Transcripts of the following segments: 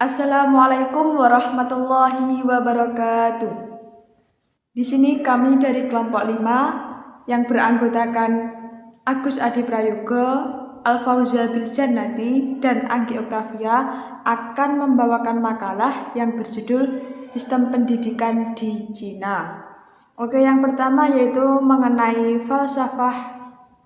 Assalamualaikum warahmatullahi wabarakatuh. Di sini kami dari kelompok 5 yang beranggotakan Agus Adi Prayoga, Al-Fauzal Biljannati, dan Anggi Oktavia akan membawakan makalah yang berjudul Sistem Pendidikan di Cina. Oke, yang pertama yaitu mengenai falsafah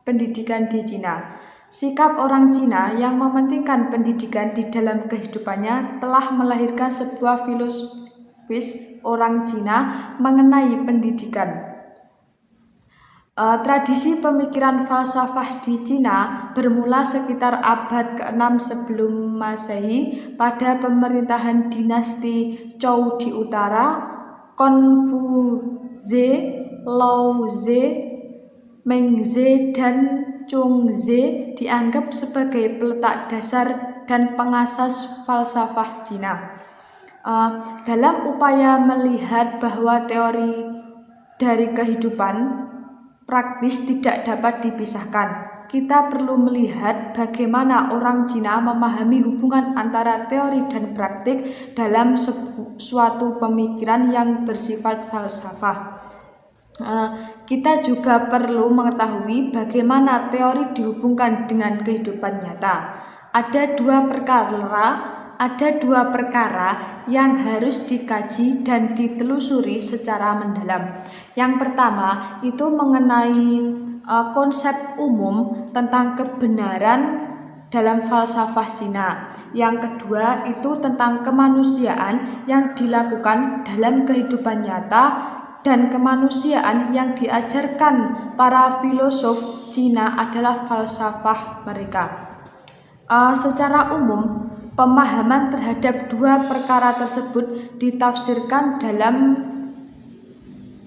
pendidikan di Cina. Sikap orang Cina yang mementingkan pendidikan di dalam kehidupannya telah melahirkan sebuah filosofis orang Cina mengenai pendidikan. Tradisi pemikiran falsafah di Cina bermula sekitar abad ke-6 sebelum Masehi pada pemerintahan dinasti Zhou di utara. Konfutse, Laozi, Mengzi, dan Zhuangzi dianggap sebagai peletak dasar dan pengasas falsafah Cina. Dalam upaya melihat bahwa teori dari kehidupan praktis tidak dapat dipisahkan, kita perlu melihat bagaimana orang Cina memahami hubungan antara teori dan praktik dalam suatu pemikiran yang bersifat falsafah. Kita juga perlu mengetahui bagaimana teori dihubungkan dengan kehidupan nyata. Ada dua perkara yang harus dikaji dan ditelusuri secara mendalam. Yang pertama itu mengenai konsep umum tentang kebenaran dalam falsafah Cina. Yang kedua itu tentang kemanusiaan yang dilakukan dalam kehidupan nyata, dan kemanusiaan yang diajarkan para filosof Cina adalah falsafah mereka. Secara umum, pemahaman terhadap dua perkara tersebut ditafsirkan dalam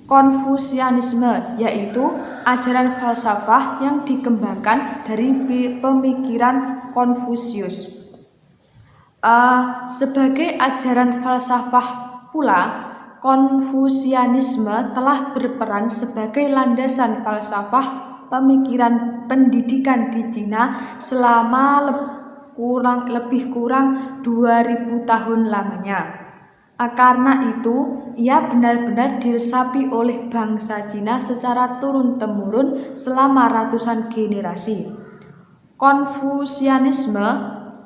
Konfusianisme, yaitu ajaran falsafah yang dikembangkan dari pemikiran Konfusius. Sebagai ajaran falsafah pula, Konfusianisme telah berperan sebagai landasan falsafah pemikiran pendidikan di Cina selama lebih kurang 2000 tahun lamanya. Karena itu, ia benar-benar diresapi oleh bangsa Cina secara turun-temurun selama ratusan generasi.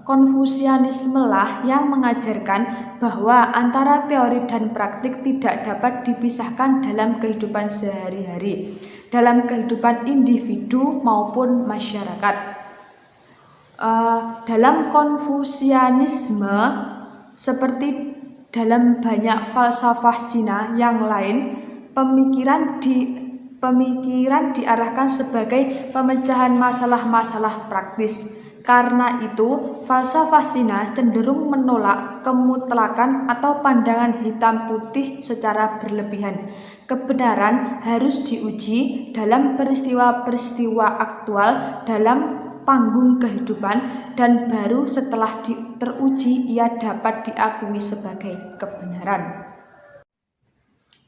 Konfusianisme lah yang mengajarkan bahwa antara teori dan praktik tidak dapat dipisahkan dalam kehidupan sehari-hari, dalam kehidupan individu maupun masyarakat. Dalam Konfusianisme, seperti dalam banyak falsafah Cina yang lain, pemikiran diarahkan sebagai pemecahan masalah-masalah praktis. Karena itu, falsafah Cina cenderung menolak kemutlakan atau pandangan hitam putih secara berlebihan. Kebenaran harus diuji dalam peristiwa-peristiwa aktual dalam panggung kehidupan, dan baru setelah teruji ia dapat diakui sebagai kebenaran.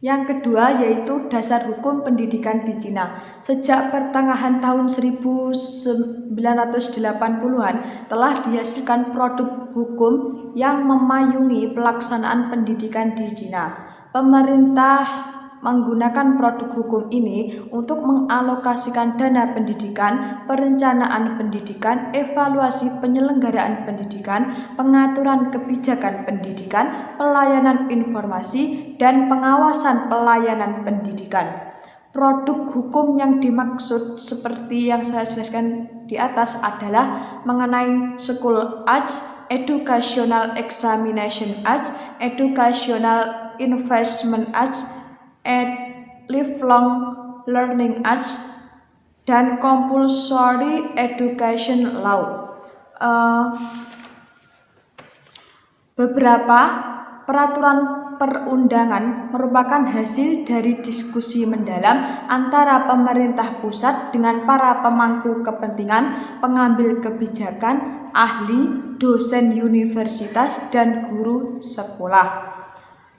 Yang kedua yaitu dasar hukum pendidikan di Cina. Sejak pertengahan tahun 1980-an telah dihasilkan produk hukum yang memayungi pelaksanaan pendidikan di Cina. Pemerintah menggunakan produk hukum ini untuk mengalokasikan dana pendidikan, perencanaan pendidikan, evaluasi penyelenggaraan pendidikan, pengaturan kebijakan pendidikan, pelayanan informasi, dan pengawasan pelayanan pendidikan. Produk hukum yang dimaksud seperti yang saya jelaskan di atas adalah mengenai School Act, Educational Examination Act, Educational Investment Act, Lifelong Learning Act, dan Compulsory Education Law. Beberapa peraturan perundangan merupakan hasil dari diskusi mendalam antara pemerintah pusat dengan para pemangku kepentingan, pengambil kebijakan, ahli, dosen universitas, dan guru sekolah.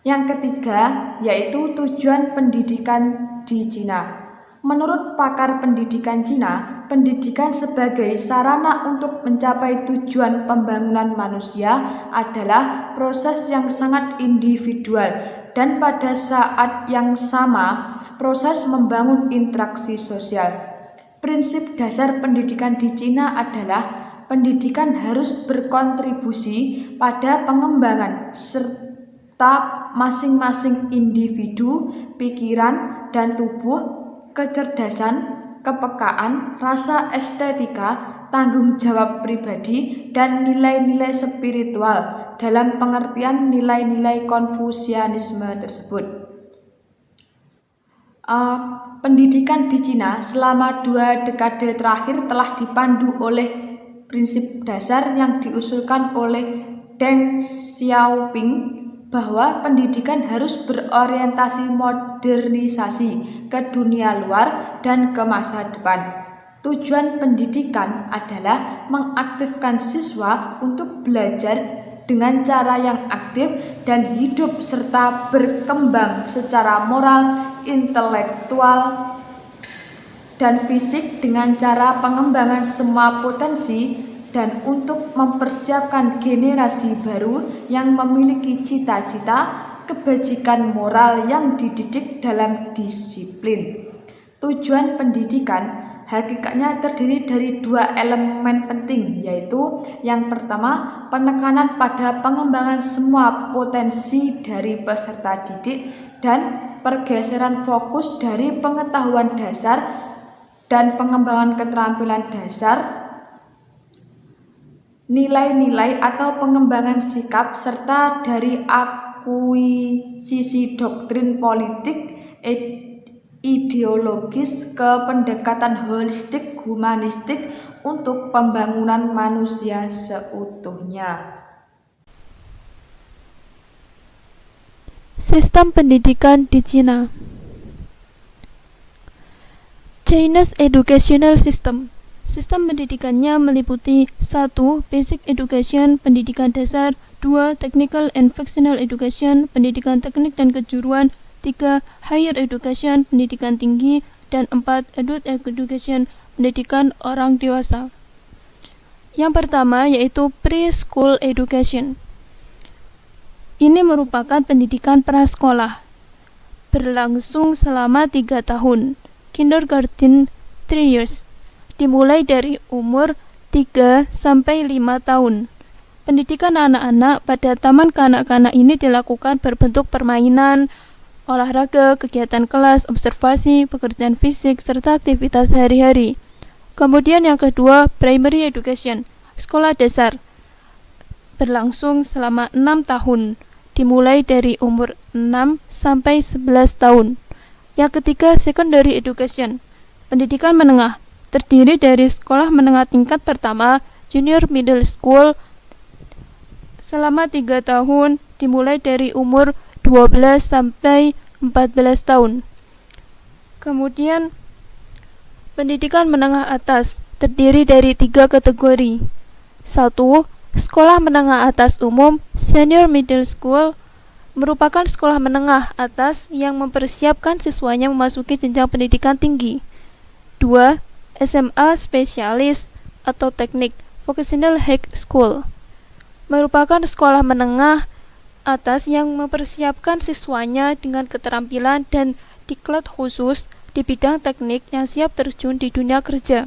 Yang ketiga yaitu tujuan pendidikan di Cina. Menurut pakar pendidikan Cina, pendidikan sebagai sarana untuk mencapai tujuan pembangunan manusia adalah proses yang sangat individual dan pada saat yang sama proses membangun interaksi sosial. Prinsip dasar pendidikan di Cina adalah pendidikan harus berkontribusi pada pengembangan serta masing-masing individu, pikiran, dan tubuh, kecerdasan, kepekaan, rasa estetika, tanggung jawab pribadi, dan nilai-nilai spiritual dalam pengertian nilai-nilai Konfusianisme tersebut. Pendidikan di Cina selama 2 dekade terakhir telah dipandu oleh prinsip dasar yang diusulkan oleh Deng Xiaoping bahwa pendidikan harus berorientasi modernisasi ke dunia luar dan ke masa depan. Tujuan pendidikan adalah mengaktifkan siswa untuk belajar dengan cara yang aktif dan hidup serta berkembang secara moral, intelektual, dan fisik dengan cara pengembangan semua potensi dan untuk mempersiapkan generasi baru yang memiliki cita-cita, kebajikan moral yang dididik dalam disiplin. Tujuan pendidikan hakikatnya terdiri dari 2 elemen penting, yaitu yang pertama, penekanan pada pengembangan semua potensi dari peserta didik dan pergeseran fokus dari pengetahuan dasar dan pengembangan keterampilan dasar, nilai-nilai atau pengembangan sikap, serta dari akuisisi doktrin politik, ideologis ke pendekatan holistik humanistik untuk pembangunan manusia seutuhnya. Sistem pendidikan di Cina. China's Educational System. Sistem pendidikannya meliputi 1. Basic Education, pendidikan dasar, 2. Technical and Vocational Education, pendidikan teknik dan kejuruan, 3. Higher Education, pendidikan tinggi, dan 4. Adult Education, pendidikan orang dewasa. Yang pertama yaitu Preschool Education. Ini merupakan pendidikan prasekolah, berlangsung selama 3 tahun, kindergarten 3 years, dimulai dari umur 3 sampai 5 tahun. Pendidikan anak-anak pada taman kanak-kanak ini dilakukan berbentuk permainan, olahraga, kegiatan kelas, observasi, pekerjaan fisik, serta aktivitas sehari-hari. Kemudian yang kedua, Primary Education, sekolah dasar, berlangsung selama 6 tahun, dimulai dari umur 6 sampai 11 tahun. Yang ketiga, Secondary Education, pendidikan menengah, terdiri dari sekolah menengah tingkat pertama, Junior Middle School, selama 3 tahun, dimulai dari umur 12 sampai 14 tahun. Kemudian, pendidikan menengah atas, terdiri dari 3 kategori. 1. Sekolah menengah atas umum, Senior Middle School, merupakan sekolah menengah atas yang mempersiapkan siswanya memasuki jenjang pendidikan tinggi. 2. SMA spesialis atau teknik, Vocational High School, merupakan sekolah menengah atas yang mempersiapkan siswanya dengan keterampilan dan diklat khusus di bidang teknik yang siap terjun di dunia kerja.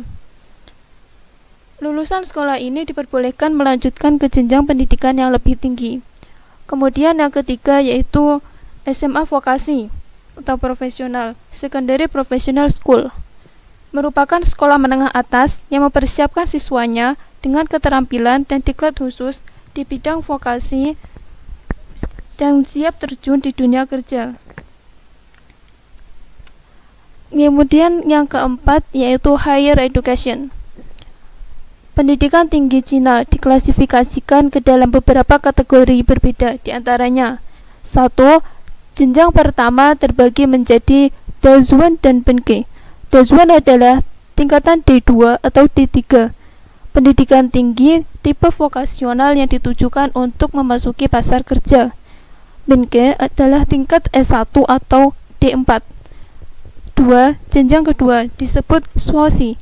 Lulusan sekolah ini diperbolehkan melanjutkan ke jenjang pendidikan yang lebih tinggi. Kemudian yang ketiga yaitu SMA vokasi atau profesional, Secondary Professional School, merupakan sekolah menengah atas yang mempersiapkan siswanya dengan keterampilan dan diklat khusus di bidang vokasi dan siap terjun di dunia kerja. Kemudian yang keempat yaitu Higher Education. Pendidikan tinggi Cina diklasifikasikan ke dalam beberapa kategori berbeda, di antaranya 1. Jenjang pertama terbagi menjadi Dazuan dan Benke. Dazuan adalah tingkatan D2 atau D3, pendidikan tinggi tipe vokasional yang ditujukan untuk memasuki pasar kerja. Benke adalah tingkat S1 atau D4, 2. Jenjang kedua disebut SWOSI,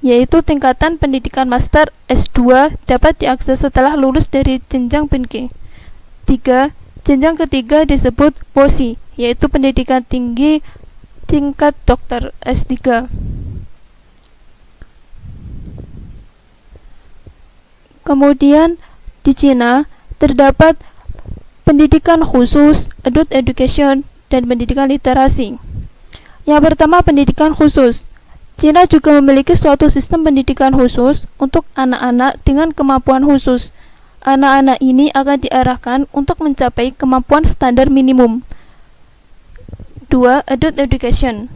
yaitu tingkatan pendidikan master S2 dapat diakses setelah lulus dari jenjang PNK. 3. Jenjang ketiga disebut POSI, yaitu pendidikan tinggi tingkat dokter S3. Kemudian di Cina terdapat pendidikan khusus, adult education, dan pendidikan literasi. Yang pertama, pendidikan khusus. Cina juga memiliki suatu sistem pendidikan khusus untuk anak-anak dengan kemampuan khusus. Anak-anak ini akan diarahkan untuk mencapai kemampuan standar minimum. 2. Adult education.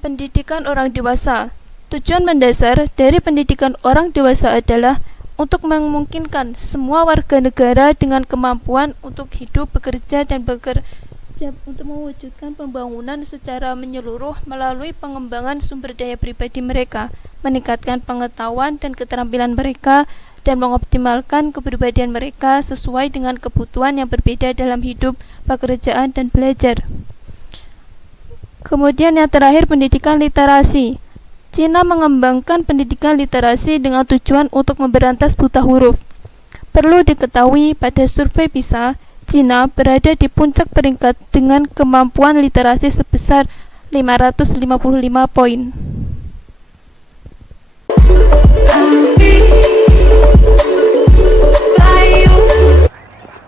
Pendidikan orang dewasa. Tujuan mendasar dari pendidikan orang dewasa adalah untuk memungkinkan semua warga negara dengan kemampuan untuk hidup, bekerja, dan bekerja untuk mewujudkan pembangunan secara menyeluruh melalui pengembangan sumber daya pribadi mereka, meningkatkan pengetahuan dan keterampilan mereka, dan mengoptimalkan kepribadian mereka sesuai dengan kebutuhan yang berbeda dalam hidup, pekerjaan, dan belajar. Kemudian yang terakhir, pendidikan literasi. Cina mengembangkan pendidikan literasi dengan tujuan untuk memberantas buta huruf. Perlu diketahui pada survei PISA, Cina berada di puncak peringkat dengan kemampuan literasi sebesar 555 poin.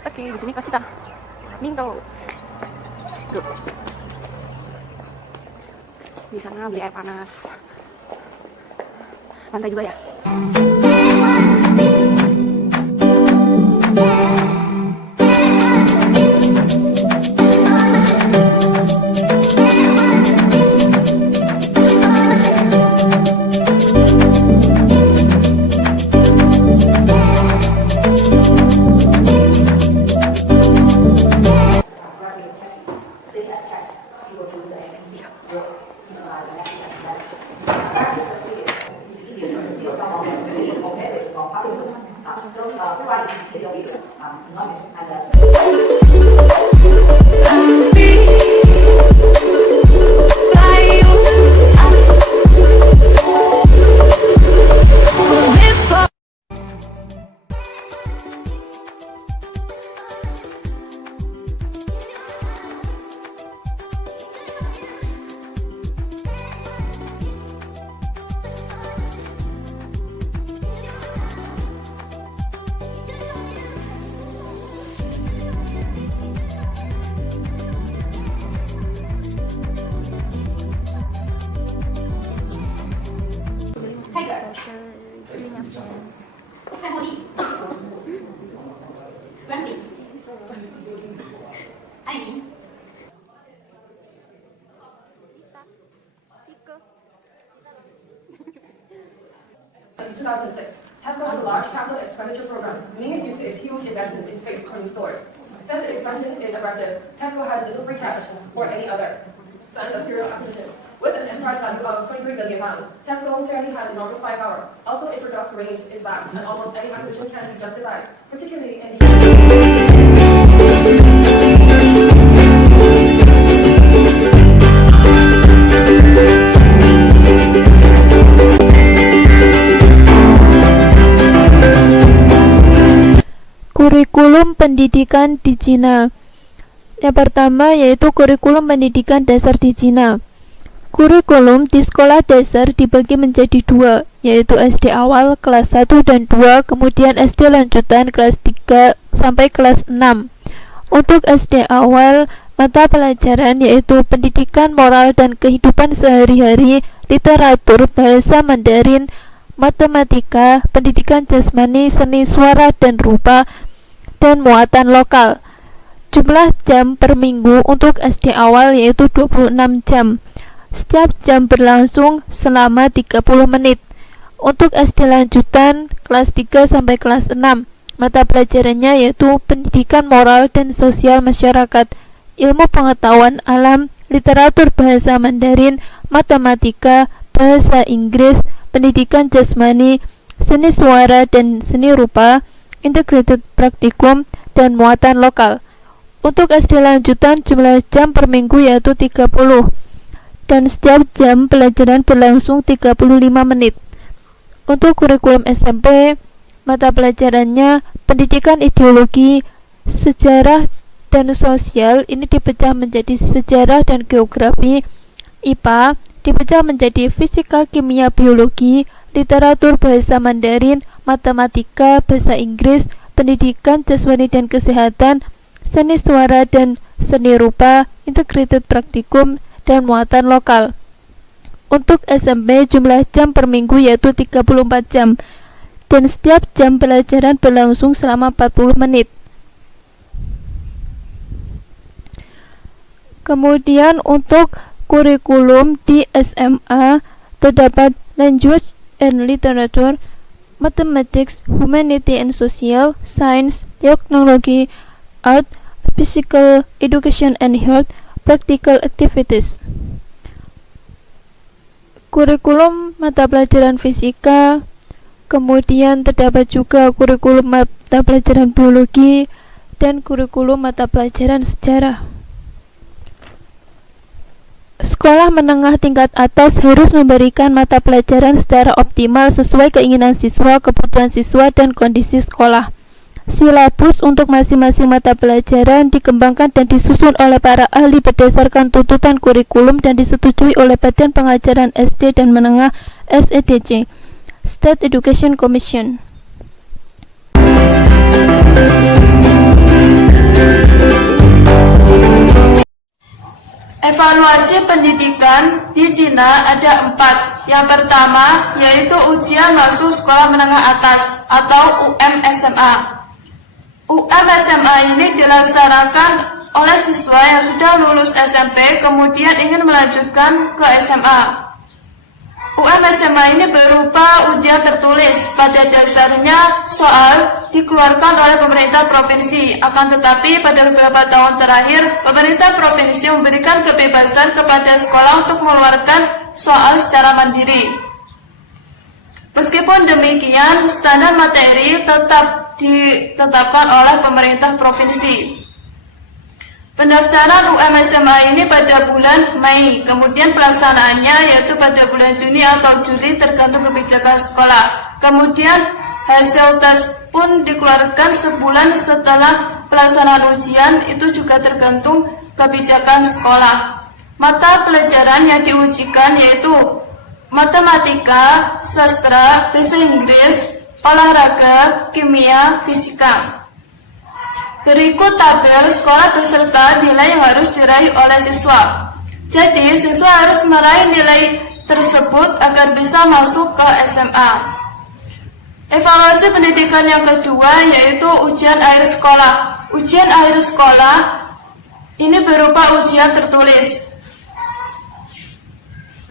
Oke, di sini kasih Minto. Go. Di sana beli air panas. Lantai juga ya. In 2006, Tesco has a large capital expenditure program, mainly due to its huge investment in space for new stores. Since the expansion is aggressive, Tesco has little free cash or any other signs of serial acquisition. With an enterprise value of £23 billion, Tesco clearly has enormous firepower. Also, its product range is vast, and almost any acquisition can be justified, particularly in the Kurikulum pendidikan di Cina. Yang pertama yaitu kurikulum pendidikan dasar di Cina. Kurikulum di sekolah dasar dibagi menjadi dua, yaitu SD awal kelas 1 dan 2, kemudian SD lanjutan kelas 3 sampai kelas 6. Untuk SD awal, mata pelajaran yaitu pendidikan moral dan kehidupan sehari-hari, literatur, bahasa Mandarin, matematika, pendidikan jasmani, seni suara dan rupa, dan muatan lokal. Jumlah jam per minggu untuk SD awal yaitu 26 jam. Setiap jam berlangsung selama 30 menit. Untuk SD lanjutan kelas 3 sampai kelas 6, mata pelajarannya yaitu pendidikan moral dan sosial masyarakat, ilmu pengetahuan alam, literatur bahasa Mandarin, matematika, bahasa Inggris, pendidikan jasmani, seni suara dan seni rupa, integrated praktikum, dan muatan lokal. Untuk SD lanjutan jumlah jam per minggu yaitu 30. dan setiap jam pelajaran berlangsung 35 menit. Untuk kurikulum SMP, mata pelajarannya pendidikan ideologi, sejarah, dan sosial ini dipecah menjadi sejarah dan geografi. IPA dipecah menjadi fisika, kimia, biologi, literatur bahasa Mandarin, matematika, bahasa Inggris, pendidikan jasmani dan kesehatan, seni suara dan seni rupa, integrated praktikum, dan muatan lokal. Untuk SMP, jumlah jam per minggu yaitu 34 jam, dan setiap jam pelajaran berlangsung selama 40 menit. Kemudian untuk kurikulum di SMA terdapat Language and Literature, Mathematics, Humanity and Social, Science, Technology, Art, Physical Education and Health, Practical Activities. Kurikulum mata pelajaran fisika, kemudian terdapat juga kurikulum mata pelajaran biologi dan kurikulum mata pelajaran sejarah. Sekolah menengah tingkat atas harus memberikan mata pelajaran secara optimal sesuai keinginan siswa, kebutuhan siswa, dan kondisi sekolah. Silabus untuk masing-masing mata pelajaran dikembangkan dan disusun oleh para ahli berdasarkan tuntutan kurikulum dan disetujui oleh Badan Pengajaran SD dan Menengah (SEDC), State Education Commission. Evaluasi pendidikan di Cina ada 4. Yang pertama yaitu ujian masuk sekolah menengah atas atau UMSMA. UMSMA ini dilaksanakan oleh siswa yang sudah lulus SMP kemudian ingin melanjutkan ke SMA. UMSMA ini berupa ujian tertulis, pada dasarnya soal dikeluarkan oleh pemerintah provinsi. Akan tetapi pada beberapa tahun terakhir, pemerintah provinsi memberikan kebebasan kepada sekolah untuk mengeluarkan soal secara mandiri. Meskipun demikian, standar materi tetap ditetapkan oleh pemerintah provinsi. Pendaftaran UMSMA ini pada bulan Mei, kemudian pelaksanaannya yaitu pada bulan Juni atau Juli tergantung kebijakan sekolah. Kemudian hasil tes pun dikeluarkan sebulan setelah pelaksanaan ujian, itu juga tergantung kebijakan sekolah. Mata pelajaran yang diujikan yaitu matematika, sastra, bahasa Inggris, olahraga, kimia, fisika. Berikut tabel sekolah beserta nilai yang harus diraih oleh siswa. Jadi, siswa harus meraih nilai tersebut agar bisa masuk ke SMA. Evaluasi pendidikan yang kedua yaitu ujian akhir sekolah. Ujian akhir sekolah ini berupa ujian tertulis,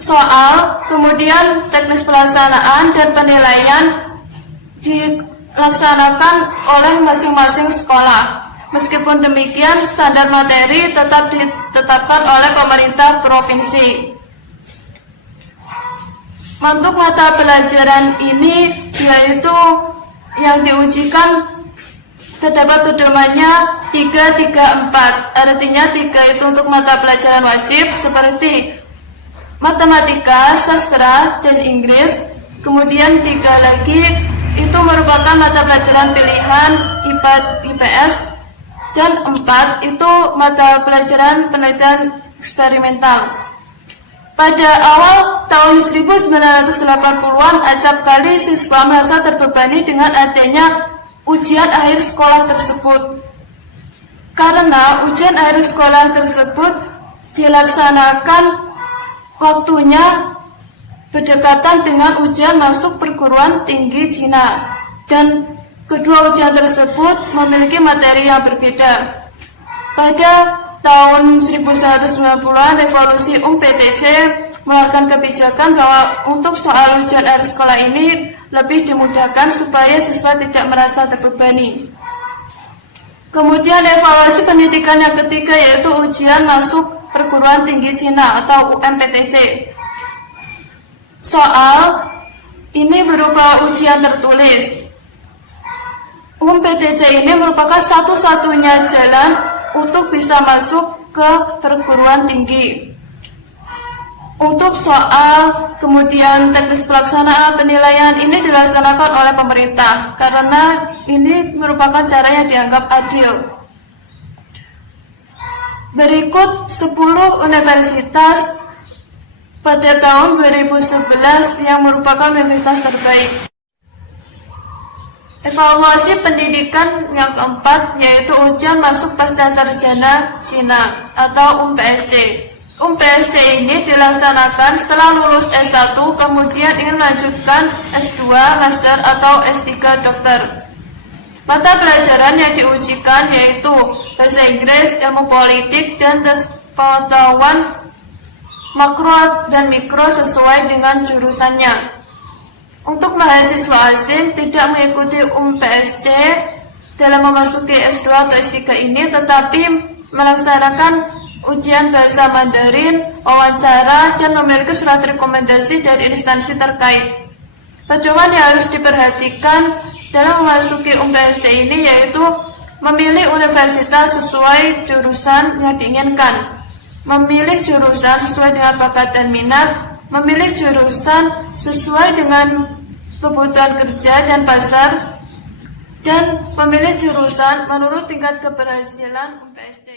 soal, kemudian teknis pelaksanaan dan penilaian dilaksanakan oleh masing-masing sekolah. Meskipun demikian, standar materi tetap ditetapkan oleh pemerintah provinsi. Untuk mata pelajaran ini yaitu yang diujikan terdapat pedomannya 3-3-4. Artinya 3 itu untuk mata pelajaran wajib seperti matematika, sastra, dan Inggris. Kemudian 3 lagi itu merupakan mata pelajaran pilihan IPA, IPS. Dan 4 itu mata pelajaran penelitian eksperimental. Pada awal tahun 1980-an, acap kali siswa merasa terbebani dengan adanya ujian akhir sekolah tersebut. Karena ujian akhir sekolah tersebut dilaksanakan waktunya berdekatan dengan ujian masuk perguruan tinggi Cina. Dan kedua ujian tersebut memiliki materi yang berbeda. Pada tahun 1990-an, revolusi PTC mengeluarkan kebijakan bahwa untuk soal ujian akhir sekolah ini lebih dimudahkan supaya siswa tidak merasa terbebani. Kemudian evaluasi pendidikan yang ketiga yaitu ujian masuk perguruan tinggi Cina atau UMPTC. Soal ini berupa ujian tertulis. UMPTC ini merupakan satu-satunya jalan untuk bisa masuk ke perguruan tinggi. Untuk soal kemudian teknis pelaksanaan penilaian ini dilaksanakan oleh pemerintah karena ini merupakan cara yang dianggap adil. Berikut 10 universitas pada tahun 2011 yang merupakan universitas terbaik. Evaluasi pendidikan yang keempat yaitu ujian masuk pasca sarjana Cina atau UMPSC. UMPSC ini dilaksanakan setelah lulus S1 kemudian ingin melanjutkan S2, Master atau S3 dokter. Mata pelajaran yang diujikan yaitu bahasa Inggris, ilmu politik, dan tes pengetahuan makro dan mikro sesuai dengan jurusannya. Untuk mahasiswa asing tidak mengikuti UMPSC dalam memasuki S2 atau S3 ini, tetapi melaksanakan ujian bahasa Mandarin, wawancara, dan memiliki surat rekomendasi dari instansi terkait. Pedoman yang harus diperhatikan dalam memasuki UMPSC ini yaitu memilih universitas sesuai jurusan yang diinginkan, memilih jurusan sesuai dengan bakat dan minat, memilih jurusan sesuai dengan kebutuhan kerja dan pasar, dan memilih jurusan menurut tingkat keberhasilan UMPSC.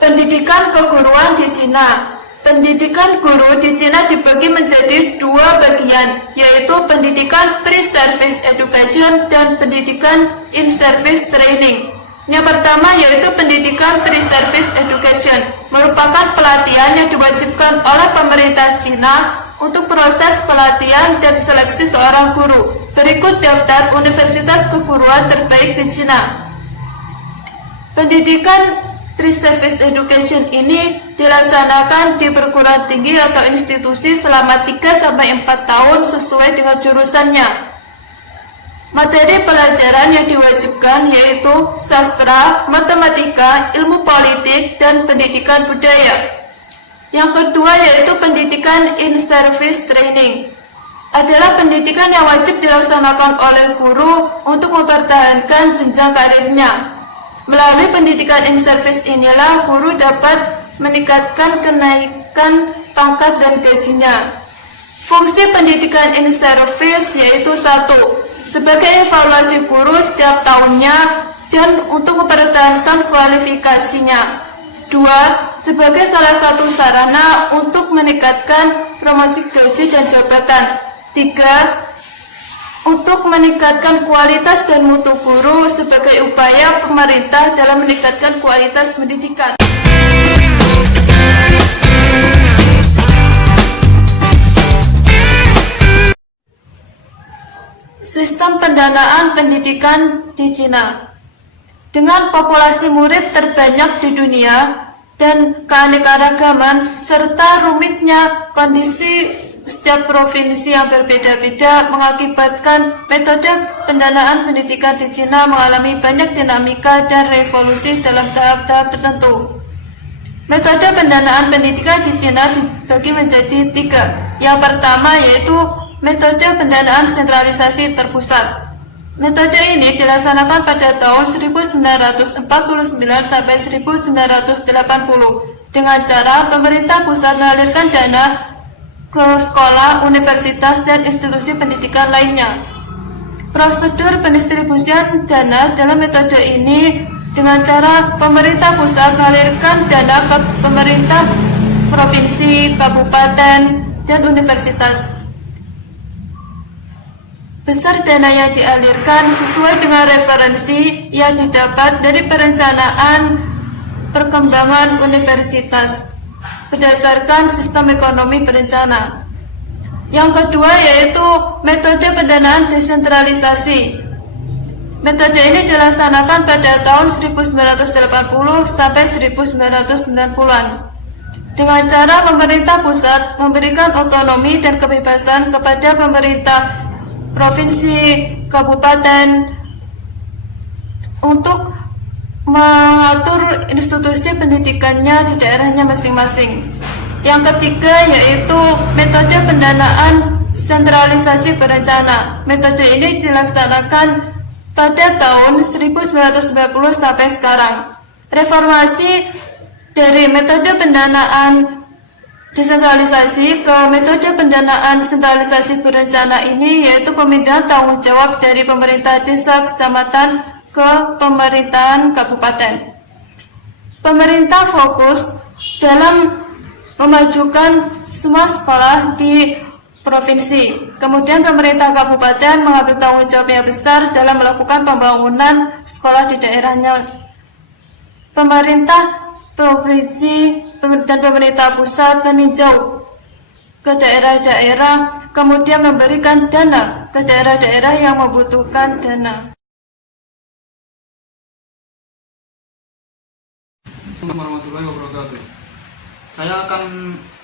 Pendidikan keguruan di Cina. Pendidikan guru di Cina dibagi menjadi dua bagian, yaitu pendidikan pre-service education dan pendidikan in-service training. Yang pertama yaitu pendidikan pre-service education, merupakan pelatihan yang diwajibkan oleh pemerintah Cina untuk proses pelatihan dan seleksi seorang guru. Berikut daftar universitas keguruan terbaik di Cina. Pendidikan pre-service education ini dilaksanakan di perguruan tinggi atau institusi selama 3-4 tahun sesuai dengan jurusannya. Materi pelajaran yang diwajibkan yaitu sastra, matematika, ilmu politik, dan pendidikan budaya. Yang kedua yaitu pendidikan in-service training. Adalah pendidikan yang wajib dilaksanakan oleh guru untuk mempertahankan jenjang karirnya. Melalui pendidikan in-service inilah guru dapat meningkatkan kenaikan pangkat dan gajinya. Fungsi pendidikan in-service yaitu 1. Sebagai evaluasi guru setiap tahunnya dan untuk mempertahankan kualifikasinya. 2. Sebagai salah satu sarana untuk meningkatkan promosi gaji dan jabatan. 3. Untuk meningkatkan kualitas dan mutu guru sebagai upaya pemerintah dalam meningkatkan kualitas pendidikan. Sistem pendanaan pendidikan di Cina. Dengan populasi murid terbanyak di dunia dan keanekaragaman serta rumitnya kondisi setiap provinsi yang berbeda-beda mengakibatkan metode pendanaan pendidikan di Cina mengalami banyak dinamika dan revolusi dalam tahap-tahap tertentu. Metode pendanaan pendidikan di Cina dibagi menjadi 3. Yang pertama yaitu metode pendanaan sentralisasi terpusat. Metode ini dilaksanakan pada tahun 1949 sampai 1980 dengan cara pemerintah pusat mengalirkan dana ke sekolah, universitas, dan institusi pendidikan lainnya. Prosedur pendistribusian dana dalam metode ini dengan cara pemerintah pusat mengalirkan dana ke pemerintah provinsi, kabupaten, dan universitas. Besar dana yang dialirkan sesuai dengan referensi yang didapat dari perencanaan perkembangan universitas berdasarkan sistem ekonomi berencana. Yang kedua yaitu metode pendanaan desentralisasi. Metode ini dilaksanakan pada tahun 1980 sampai 1990-an. Dengan cara pemerintah pusat memberikan otonomi dan kebebasan kepada pemerintah provinsi, kabupaten untuk mengatur institusi pendidikannya di daerahnya masing-masing. Yang ketiga yaitu metode pendanaan sentralisasi berencana. Metode ini dilaksanakan pada tahun 1990 sampai sekarang. Reformasi dari metode pendanaan desentralisasi ke metode pendanaan sentralisasi berencana ini yaitu pemindahan tanggung jawab dari pemerintah desa kecamatan ke pemerintahan kabupaten. Pemerintah fokus dalam memajukan semua sekolah di provinsi. Kemudian pemerintah kabupaten mengambil tanggung jawab yang besar dalam melakukan pembangunan sekolah di daerahnya. Pemerintah provinsi dan pemerintah pusat meninjau ke daerah-daerah, kemudian memberikan dana ke daerah-daerah yang membutuhkan dana. Assalamualaikum warahmatullahi wabarakatuh.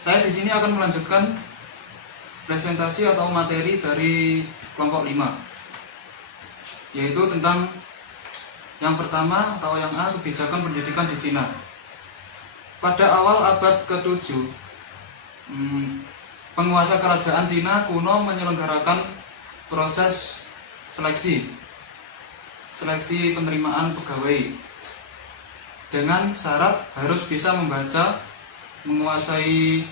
Saya di sini akan melanjutkan presentasi atau materi dari kelompok 5, yaitu tentang yang pertama atau yang A, kebijakan pendidikan di Cina. Pada awal abad ke-7, penguasa kerajaan Cina kuno menyelenggarakan proses seleksi penerimaan pegawai dengan syarat harus bisa membaca, menguasai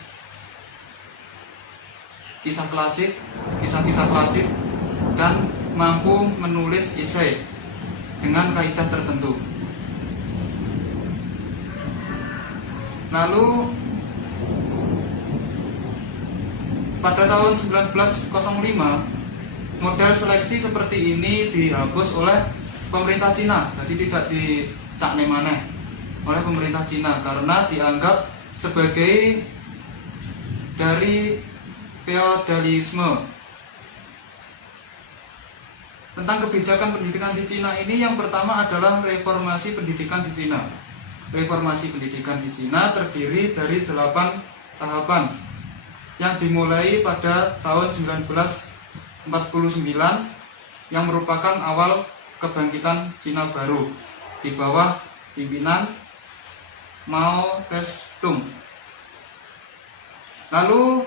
kisah-kisah klasik, dan mampu menulis esai dengan kaidah tertentu. Lalu pada tahun 1905 model seleksi seperti ini dihapus oleh pemerintah Cina, jadi tidak dicakne maneh oleh pemerintah Cina karena dianggap sebagai dari feodalisme. Tentang kebijakan pendidikan di Cina ini, yang pertama adalah reformasi pendidikan di Cina. Reformasi pendidikan di Cina terdiri dari 8 tahapan yang dimulai pada tahun 1949 yang merupakan awal kebangkitan Cina baru di bawah pimpinan Mao Tse-tung. Lalu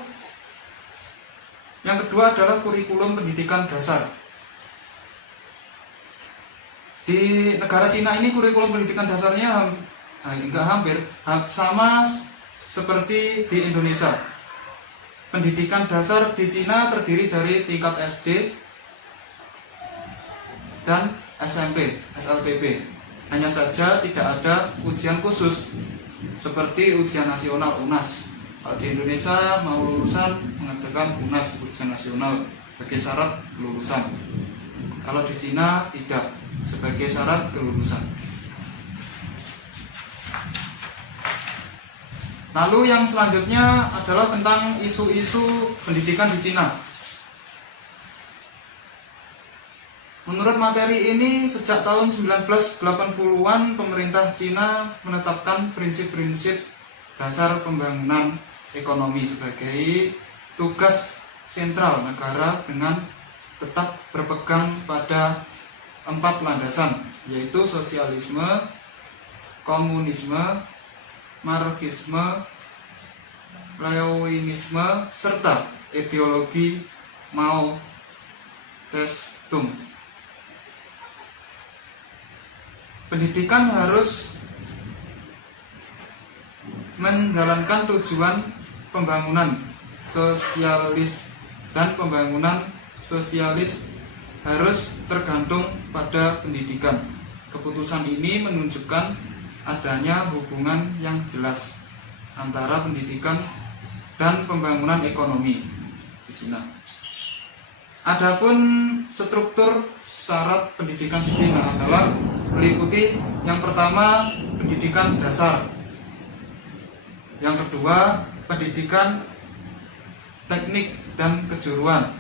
yang kedua adalah kurikulum pendidikan dasar. Di negara Cina ini kurikulum pendidikan dasarnya hampir sama seperti di Indonesia. Pendidikan dasar di Cina terdiri dari tingkat SD dan SMP, SLPB. Hanya saja tidak ada ujian khusus seperti ujian nasional UNAS. Kalau di Indonesia mau lulusan mengadakan UNAS, ujian nasional, sebagai syarat kelulusan. Kalau di Cina tidak, sebagai syarat kelulusan. Lalu yang selanjutnya adalah tentang isu-isu pendidikan di Cina. Menurut materi ini, sejak tahun 1980-an pemerintah Cina menetapkan prinsip-prinsip dasar pembangunan ekonomi sebagai tugas sentral negara dengan tetap berpegang pada 4 landasan, yaitu sosialisme, komunisme, marxisme, leonisme, serta ideologi Mao Tse-tung. Pendidikan harus menjalankan tujuan pembangunan sosialis, dan pembangunan sosialis harus tergantung pada pendidikan. Keputusan ini menunjukkan adanya hubungan yang jelas antara pendidikan dan pembangunan ekonomi di Cina. Adapun struktur syarat pendidikan di Cina adalah meliputi yang pertama pendidikan dasar, yang kedua pendidikan teknik dan kejuruan,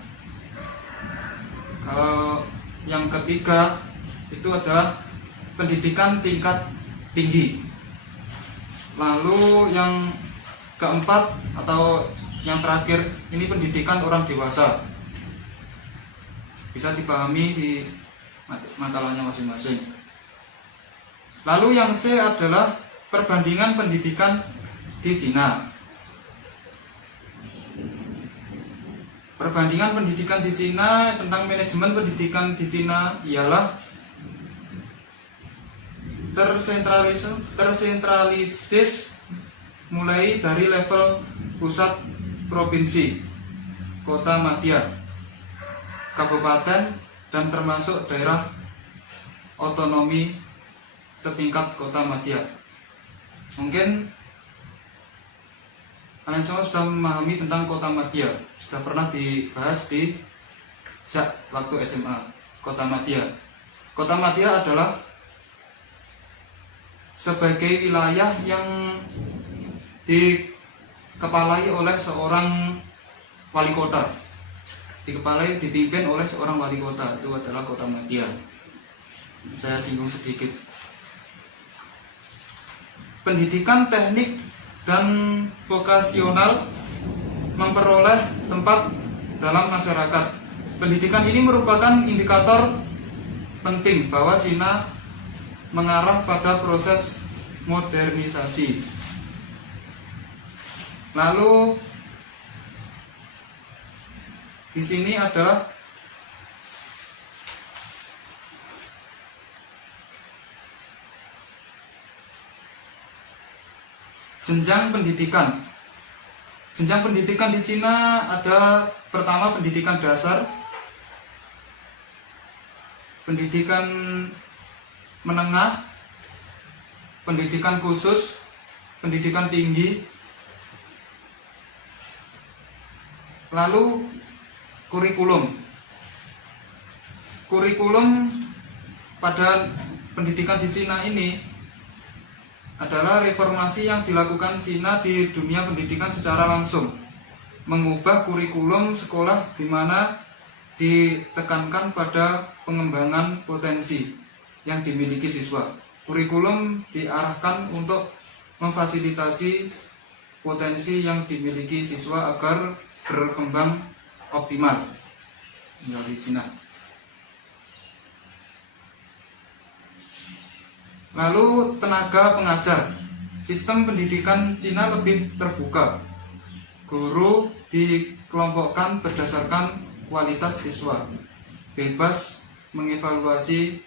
kalau yang ketiga itu adalah pendidikan tingkat tinggi. Lalu yang keempat atau yang terakhir ini pendidikan orang dewasa. Bisa dipahami di makalahnya masing-masing. Lalu yang C adalah perbandingan pendidikan di Cina. Perbandingan pendidikan di Cina tentang manajemen pendidikan di Cina ialah tersentralisis mulai dari level pusat provinsi, kota madya, kabupaten, dan termasuk daerah otonomi setingkat kota madya. Mungkin kalian semua sudah memahami tentang kota madya, sudah pernah dibahas di waktu SMA. Kota madya adalah sebagai wilayah yang dikepalai oleh seorang wali kota, dipimpin oleh seorang wali kota. Itu adalah kota madya. Saya singgung sedikit. Pendidikan teknik dan vokasional memperoleh tempat dalam masyarakat. Pendidikan ini merupakan indikator penting bahwa Cina mengarah pada proses modernisasi. Lalu di sini adalah jenjang pendidikan. Jenjang pendidikan di Cina ada pertama pendidikan dasar, pendidikan menengah, pendidikan khusus, pendidikan tinggi, lalu kurikulum. Kurikulum pada pendidikan di Cina ini adalah reformasi yang dilakukan Cina di dunia pendidikan secara langsung, mengubah kurikulum sekolah di mana ditekankan pada pengembangan potensi yang dimiliki siswa. Kurikulum diarahkan untuk memfasilitasi potensi yang dimiliki siswa agar berkembang optimal di Cina. Lalu tenaga pengajar. Sistem pendidikan Cina lebih terbuka. Guru dikelompokkan berdasarkan kualitas siswa, bebas mengevaluasi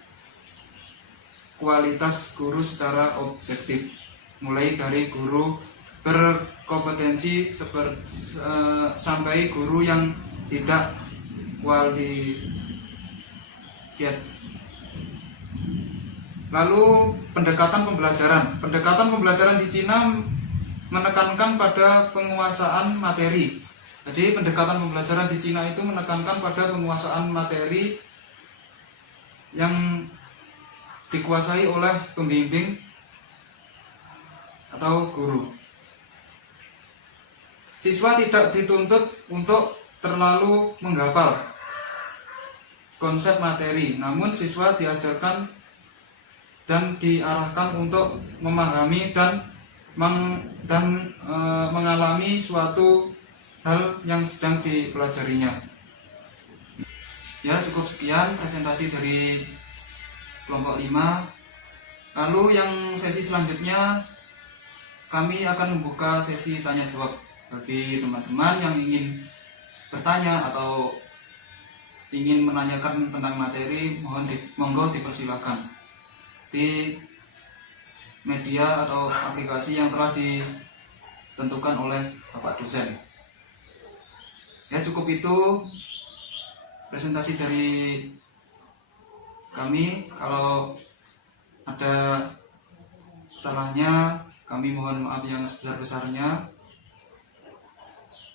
kualitas guru secara objektif, mulai dari guru berkompetensi sampai guru yang tidak kualifikat. Lalu pendekatan pembelajaran. Pendekatan pembelajaran di Cina menekankan pada penguasaan materi. Jadi pendekatan pembelajaran di Cina itu menekankan pada penguasaan materi yang dikuasai oleh pembimbing atau guru. Siswa tidak dituntut untuk terlalu menghafal konsep materi, namun siswa diajarkan dan diarahkan untuk memahami dan mengalami suatu hal yang sedang dipelajarinya. Ya, cukup sekian presentasi dari kelompok 5. Lalu yang sesi selanjutnya kami akan membuka sesi tanya jawab bagi teman-teman yang ingin bertanya atau ingin menanyakan tentang materi. Monggo dipersilakan di media atau aplikasi yang telah ditentukan oleh Bapak dosen. Ya, cukup itu presentasi dari kami. Kalau ada salahnya kami mohon maaf yang sebesar-besarnya,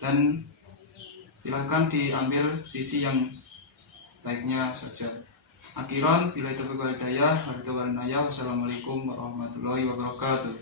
dan silakan diambil sisi yang baiknya saja. Akhiran, bila itu hidayah, wassalamualaikum warahmatullahi wabarakatuh.